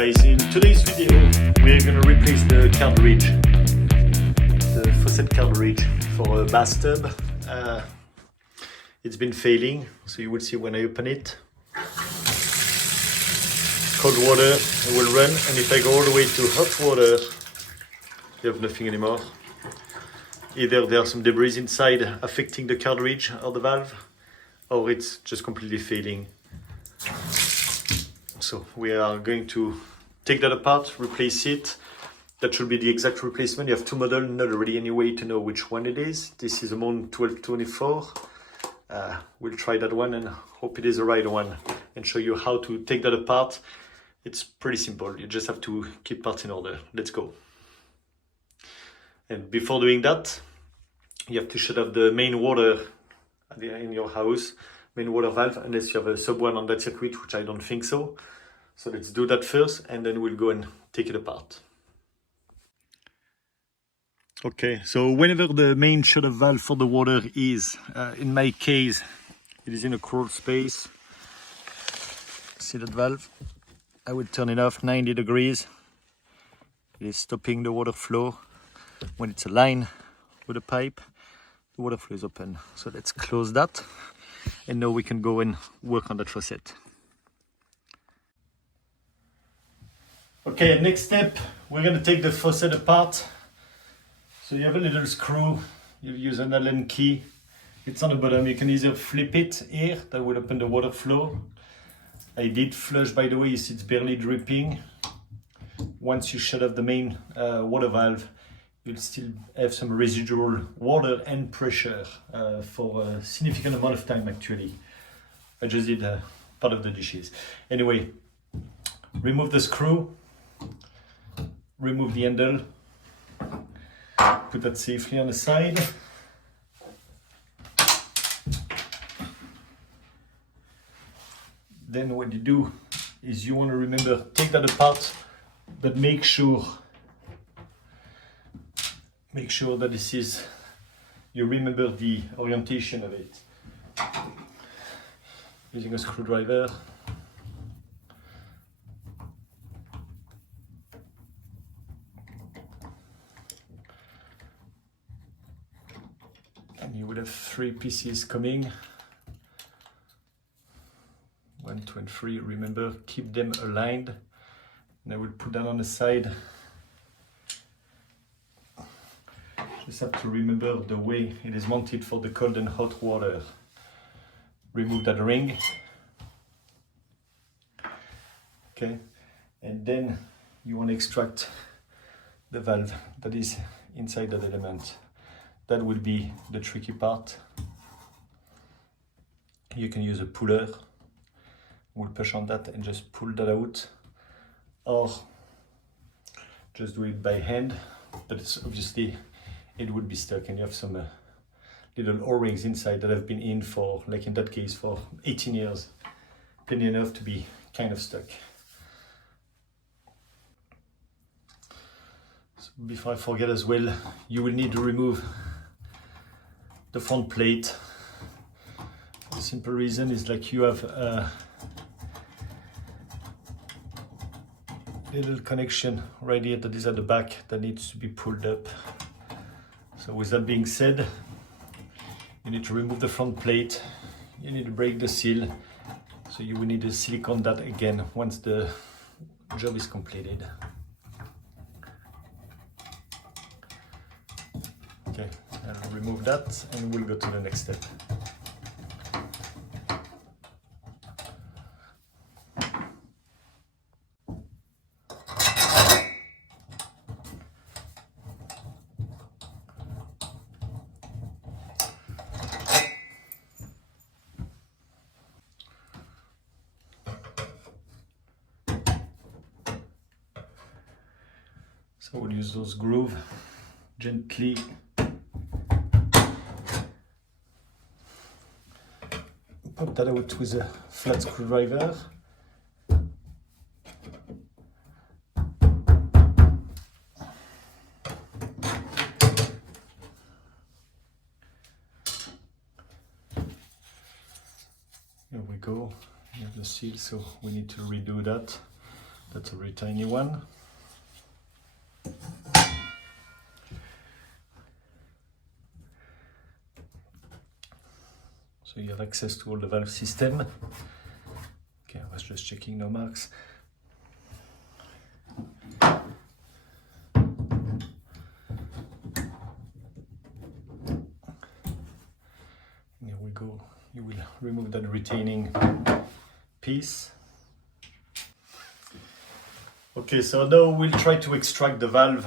guys, in today's video we're going to replace the cartridge, the faucet cartridge for a bathtub. It's been failing, so you will see when I open it. Cold water will run, and if I go all the way to hot water, you have nothing anymore. Either there are some debris inside affecting the cartridge or the valve, or it's just completely failing. So we are going to take that apart, replace it. That should be the exact replacement. You have two models, not really any way to know which one it is. This is a Moen 1224. We'll try that one and hope it is the right one and show you how to take that apart. It's pretty simple. You just have to keep parts in order. Let's go. And before doing that, you have to shut off the main water in your house, main water valve, unless you have a sub one on that circuit, which I don't think so. So let's do that first, and then we'll go and take it apart. Okay, so whenever the main shut-off valve for the water is, in my case, it is in a crawl space. See that valve? I will turn it off 90 degrees. It is stopping the water flow. When it's aligned with the pipe, the water flow is open. So let's close that. And now we can go and work on that faucet. Okay, next step, we're going to take the faucet apart. So you have a little screw, you use an Allen key. It's on the bottom, you can either flip it here, that will open the water flow. I did flush, by the way, you see it's barely dripping. Once you shut off the main water valve, you'll still have some residual water and pressure for a significant amount of time actually. I just did part of the dishes. Anyway, remove the screw, remove the handle, put that safely on the side. Then what you do is you want to remember, take that apart, but make sure that this is, you remember the orientation of it. Using a screwdriver. And you will have three pieces coming. 1, 2, and 3. Remember, keep them aligned. And I will put that on the side. Just have to remember the way it is mounted for the cold and hot water. Remove that ring. Okay, and then you want to extract the valve that is inside that element. That will be the tricky part. You can use a puller. We'll push on that and just pull that out, or just do it by hand, but it's obviously it would be stuck, and you have some little O-rings inside that have been in for, like in that case, for 18 years. Plenty enough to be kind of stuck. So before I forget as well, you will need to remove the front plate. The simple reason is like you have a little connection right here that is at the back that needs to be pulled up. So with that being said, you need to remove the front plate, you need to break the seal, so you will need to silicone that again once the job is completed. Okay, I'll remove that and we'll go to the next step. So we'll use those grooves gently. Pop that out with a flat screwdriver. Here we go. You have the seal, so we need to redo that. That's a very tiny one. So you have access to all the valve system. Okay, I was just checking no marks. Here we go. You will remove that retaining piece. Okay, so now we'll try to extract the valve.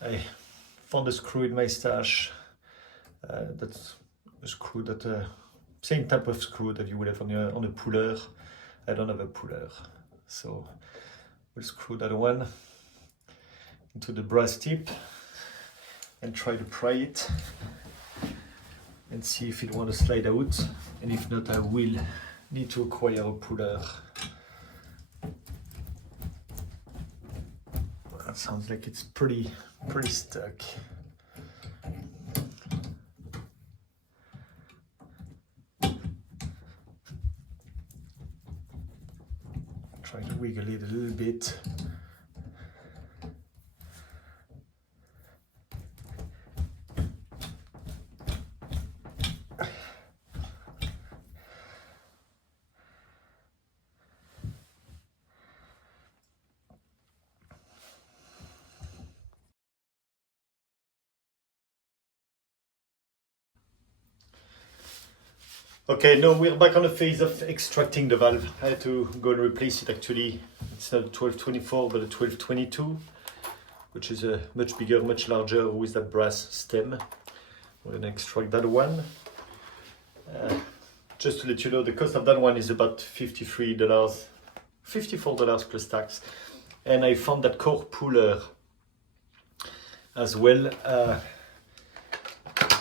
I found a screw in my stash. That's a screw that same type of screw that you would have on a puller. I don't have a puller, so we'll screw that one into the brass tip and try to pry it and see if it want to slide out. And if not, I will need to acquire a puller. That sounds like it's pretty stuck. Try to wiggle it a little bit. Okay, now we're back on the phase of extracting the valve. I had to go and replace it actually. It's not a 1224 but a 1222, which is a much bigger, much larger with that brass stem. We're gonna extract that one. Just to let you know, the cost of that one is about $54 plus tax. And I found that core puller as well.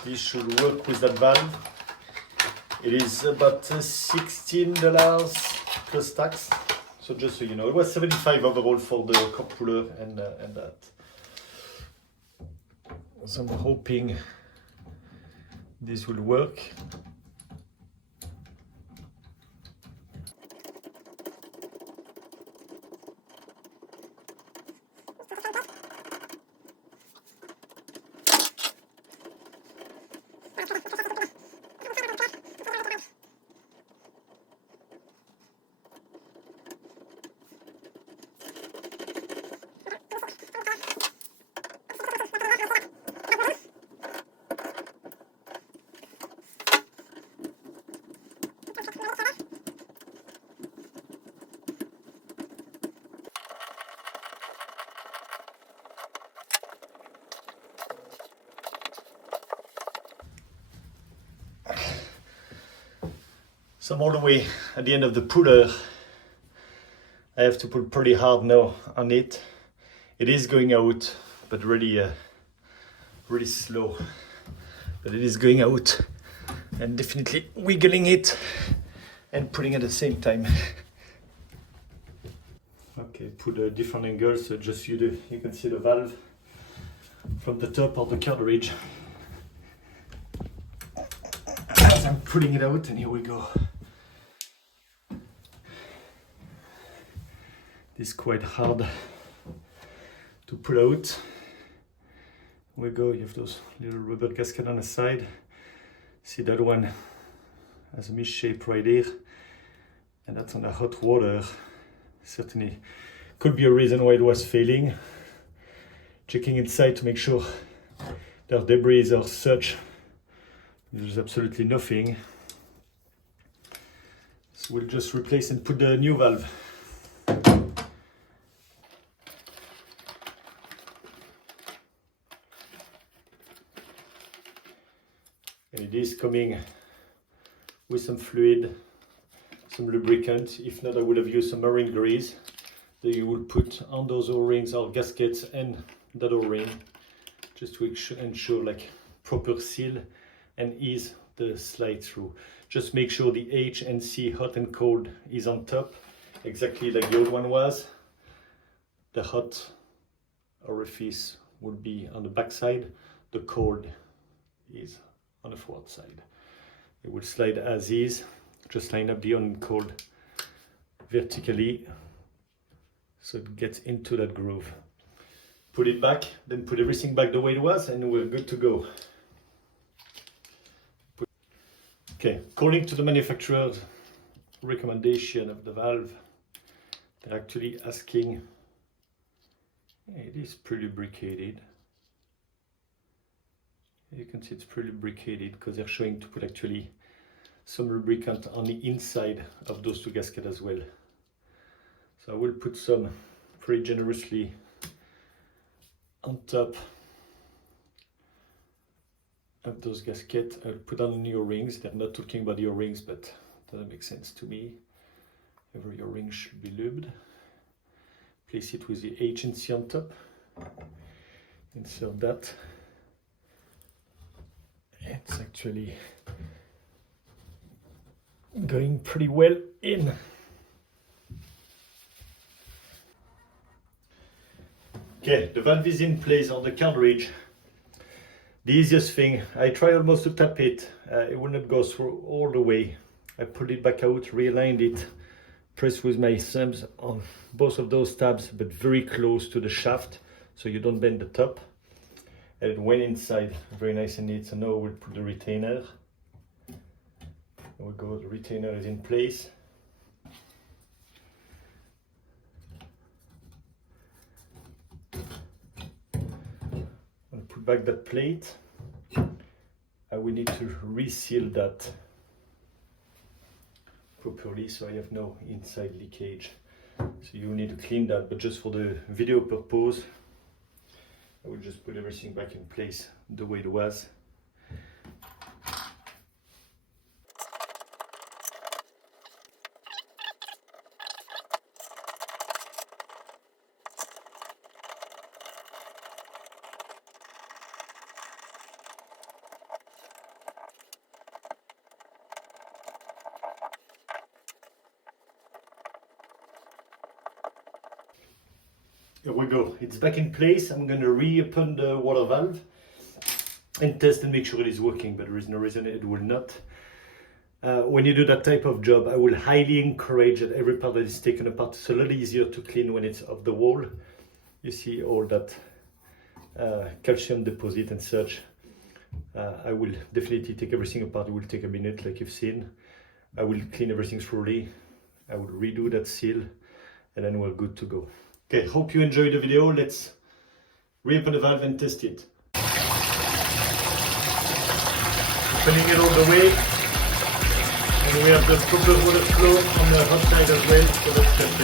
This should work with that valve. It is about $16 plus tax. So just so you know, it was $75 overall for the core puller and that. So I'm hoping this will work. So I'm all the way at the end of the puller. I have to pull pretty hard now on it. It is going out, but really slow. But it is going out, and definitely wiggling it and pulling at the same time. Okay, put a different angle so just you can see the valve from the top of the cartridge. As I'm pulling it out, and here we go. This is quite hard to pull out. Here we go, you have those little rubber gaskets on the side. See that one has a misshape right here, and that's on the hot water. Certainly could be a reason why it was failing. Checking inside to make sure there are debris or such. There's absolutely nothing. So we'll just replace and put the new valve. And it is coming with some fluid, some lubricant. If not, I would have used some marine grease that you would put on those O-rings or gaskets and that O-ring, just to ensure like proper seal and ease the slide through. Just make sure the H and C, hot and cold, is on top, exactly like the old one was. The hot orifice would be on the back side, the cold is on the forward side. It will slide as is, just line up the on and cold vertically so it gets into that groove. Put it back, then put everything back the way it was, and we're good to go. Okay, according to the manufacturer's recommendation of the valve, they're actually asking, it is pre-lubricated. You can see it's pre-lubricated because they're showing to put actually some lubricant on the inside of those two gaskets as well. So I will put some pretty generously on top of those gaskets. I'll put on the O-rings. They're not talking about the O-rings, but it doesn't make sense to me. Every O-ring should be lubed. Place it with the HNC on top. Insert that. It's actually going pretty well in. Okay, the valve is in place on the cartridge. The easiest thing, I tried almost to tap it. It would not go through all the way. I pulled it back out, realigned it, pressed with my thumbs on both of those tabs, but very close to the shaft, so you don't bend the top. And it went inside, very nice and neat. So now we'll put the retainer. There we go, the retainer is in place. I'll put back that plate. We need to reseal that properly so I have no inside leakage. So you need to clean that, but just for the video purpose, I will just put everything back in place the way it was. Here we go, it's back in place. I'm going to reopen the water valve and test and make sure it is working, but there is no reason it will not. When you do that type of job, I will highly encourage that every part that is taken apart, it's a lot easier to clean when it's off the wall. You see all that calcium deposit and such. I will definitely take everything apart. It will take a minute like you've seen. I will clean everything thoroughly. I will redo that seal and then we're good to go. Okay, hope you enjoyed the video. Let's reopen the valve and test it. Opening it all the way. And we have the proper water flow on the hot side as well, so that's good.